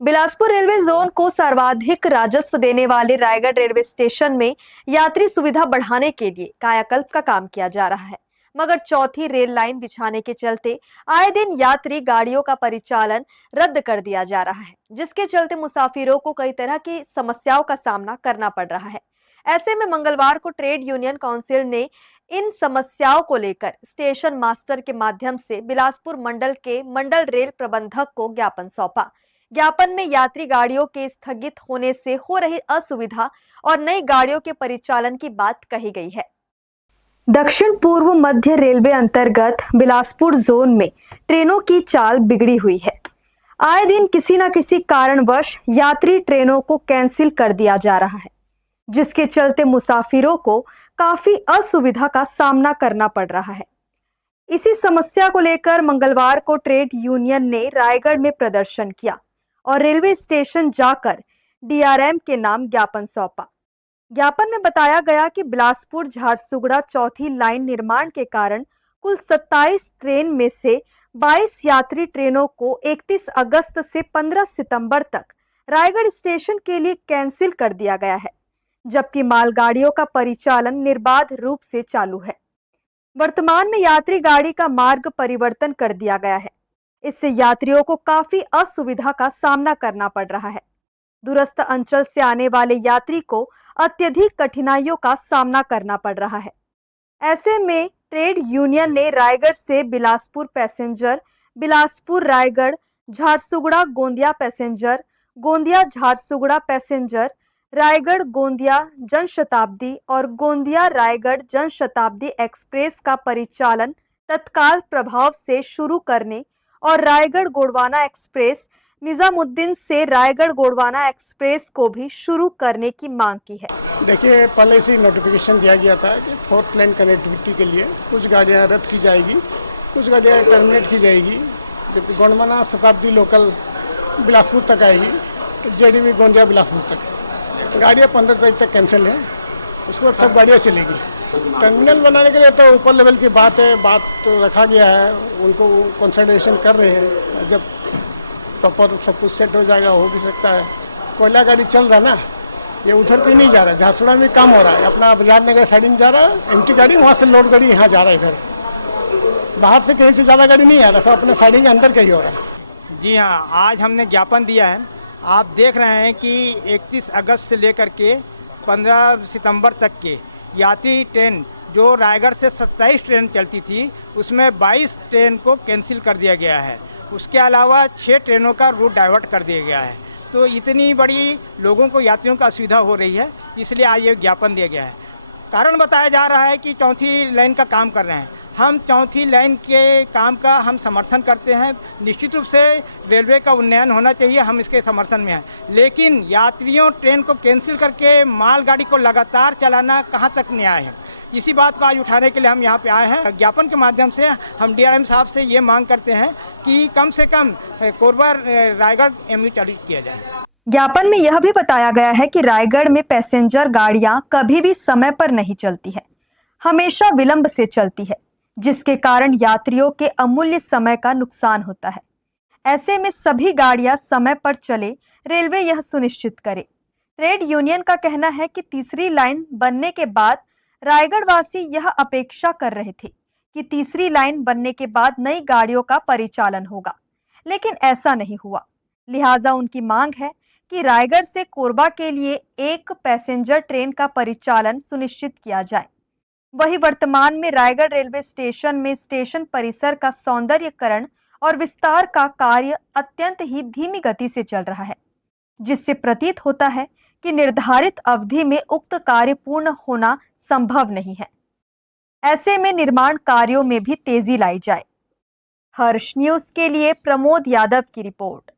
Bilaspur railway zone को सर्वाधिक राजस्व देने वाले रायगढ़ रेलवे स्टेशन में यात्री सुविधा बढ़ाने के लिए कायाकल्प का काम किया जा रहा है। मगर चौथी रेल लाइन बिछाने के चलते आए दिन यात्री गाड़ियों का परिचालन रद्द कर दिया जा रहा है, जिसके चलते मुसाफिरों को कई तरह की समस्याओं का सामना करना पड़ रहा है। ऐसे में मंगलवार को ट्रेड यूनियन काउंसिल ने इन समस्याओं को लेकर स्टेशन मास्टर के माध्यम से बिलासपुर मंडल के मंडल रेल प्रबंधक को ज्ञापन सौंपा। ज्ञापन में यात्री गाड़ियों के स्थगित होने से हो रही असुविधा और नई गाड़ियों के परिचालन की बात कही गई है। दक्षिण पूर्व मध्य रेलवे अंतर्गत बिलासपुर जोन में ट्रेनों की चाल बिगड़ी हुई है। आए दिन किसी न किसी कारणवश यात्री ट्रेनों को कैंसिल कर दिया जा रहा है, जिसके चलते मुसाफिरों को काफी असुविधा का सामना करना पड़ रहा है। इसी समस्या को लेकर मंगलवार को ट्रेड यूनियन ने रायगढ़ में प्रदर्शन किया और रेलवे स्टेशन जाकर डीआरएम के नाम ज्ञापन सौंपा। ज्ञापन में बताया गया कि बिलासपुर झारसुगड़ा चौथी लाइन निर्माण के कारण कुल 27 ट्रेन में से 22 यात्री ट्रेनों को 31 अगस्त से 15 सितंबर तक रायगढ़ स्टेशन के लिए कैंसिल कर दिया गया है, जबकि मालगाड़ियों का परिचालन निर्बाध रूप से चालू है। वर्तमान में यात्री गाड़ी का मार्ग परिवर्तन कर दिया गया है। इससे यात्रियों को काफी असुविधा का सामना करना पड़ रहा है। दूरस्थ अंचल से आने वाले यात्री को अत्यधिक कठिनाइयों का सामना करना पड़ रहा है। ऐसे में ट्रेड यूनियन ने रायगढ़ से Bilaspur passenger, Bilaspur Raigarh Jharsuguda Gondia passenger, Gondia Jharsuguda passenger, Raigarh Gondia Janshatabdi और गोंदिया रायगढ़ जनशताब्दी एक्सप्रेस का परिचालन तत्काल प्रभाव से शुरू करने और रायगढ़ गोंडवाना एक्सप्रेस निजामुद्दीन से रायगढ़ गोंडवाना एक्सप्रेस को भी शुरू करने की मांग की है। देखिए, पहले से नोटिफिकेशन दिया गया था कि 4th लाइन कनेक्टिविटी के लिए कुछ गाड़ियां रद्द की जाएगी, कुछ गाड़ियां टर्मिनेट की जाएगी, जबकि गोंडवाना शताब्दी लोकल बिलासपुर तक आएगी, जेडीवी गोंदिया बिलासपुर तक। गाड़ियाँ 15 तारीख तक कैंसिल है, उसके बाद सब गाड़ियाँ चलेगी। टर्मिनल बनाने के लिए तो ऊपर लेवल की बात है, बात तो रखा गया है, उनको कंसिडरेशन कर रहे हैं। जब प्रॉपर सब कुछ सेट हो जाएगा, हो भी सकता है। कोयला गाड़ी चल रहा ना, ये उधर भी नहीं जा रहा है, झारसुगड़ा में काम हो रहा है, अपना बाजार नगर साइडिंग जा रहा है, एमटी गाड़ी वहाँ से लोड गाड़ी यहाँ जा रहा है। इधर बाहर से कहीं से ज़्यादा गाड़ी नहीं आ रहा, सब अपने साइडिंग के अंदर कहीं हो रहा है। जी हाँ, आज हमने ज्ञापन दिया है। आप देख रहे हैं कि 31 अगस्त से लेकर के 15 सितंबर तक के यात्री ट्रेन जो रायगढ़ से 27 ट्रेन चलती थी, उसमें 22 ट्रेन को कैंसिल कर दिया गया है। उसके अलावा 6 ट्रेनों का रूट डाइवर्ट कर दिया गया है। तो इतनी बड़ी लोगों को, यात्रियों को असुविधा हो रही है, इसलिए आज ये ज्ञापन दिया गया है। कारण बताया जा रहा है कि चौथी लाइन का काम कर रहे हैं। हम चौथी लाइन के काम का हम समर्थन करते हैं। निश्चित रूप से रेलवे का उन्नयन होना चाहिए, हम इसके समर्थन में हैं। लेकिन यात्रियों ट्रेन को कैंसिल करके मालगाड़ी को लगातार चलाना कहाँ तक न्याय है? इसी बात को आज उठाने के लिए हम यहाँ पे आए हैं। ज्ञापन के माध्यम से हम डीआरएम साहब से ये मांग करते हैं कि कम से कम कोरबा रायगढ़ एमयू चालू किया जाए। ज्ञापन में यह भी बताया गया है कि रायगढ़ में पैसेंजर गाड़ियां कभी भी समय पर नहीं चलती है, हमेशा विलंब से चलती है, जिसके कारण यात्रियों के अमूल्य समय का नुकसान होता है। ऐसे में सभी गाड़ियां समय पर चले, रेलवे यह सुनिश्चित करे। ट्रेड यूनियन का कहना है कि तीसरी लाइन बनने के बाद रायगढ़ वासी यह अपेक्षा कर रहे थे कि तीसरी लाइन बनने के बाद नई गाड़ियों का परिचालन होगा, लेकिन ऐसा नहीं हुआ। लिहाजा उनकी मांग है कि रायगढ़ से कोरबा के लिए एक पैसेंजर ट्रेन का परिचालन सुनिश्चित किया जाए। वहीं वर्तमान में रायगढ़ रेलवे स्टेशन में स्टेशन परिसर का सौंदर्यीकरण और विस्तार का कार्य अत्यंत ही धीमी गति से चल रहा है, जिससे प्रतीत होता है कि निर्धारित अवधि में उक्त कार्य पूर्ण होना संभव नहीं है। ऐसे में निर्माण कार्यों में भी तेजी लाई जाए। हर्ष न्यूज के लिए प्रमोद यादव की रिपोर्ट।